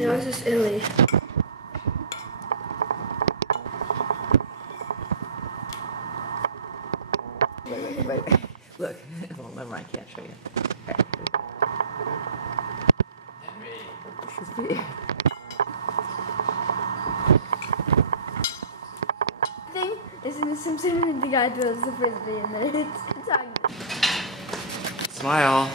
No, it's just Illy. Wait. Look. Well, never mind. I can't show you. Okay. Henry. Thing is in the Simpsons, the guy throws the frisbee and then it's on. Smile.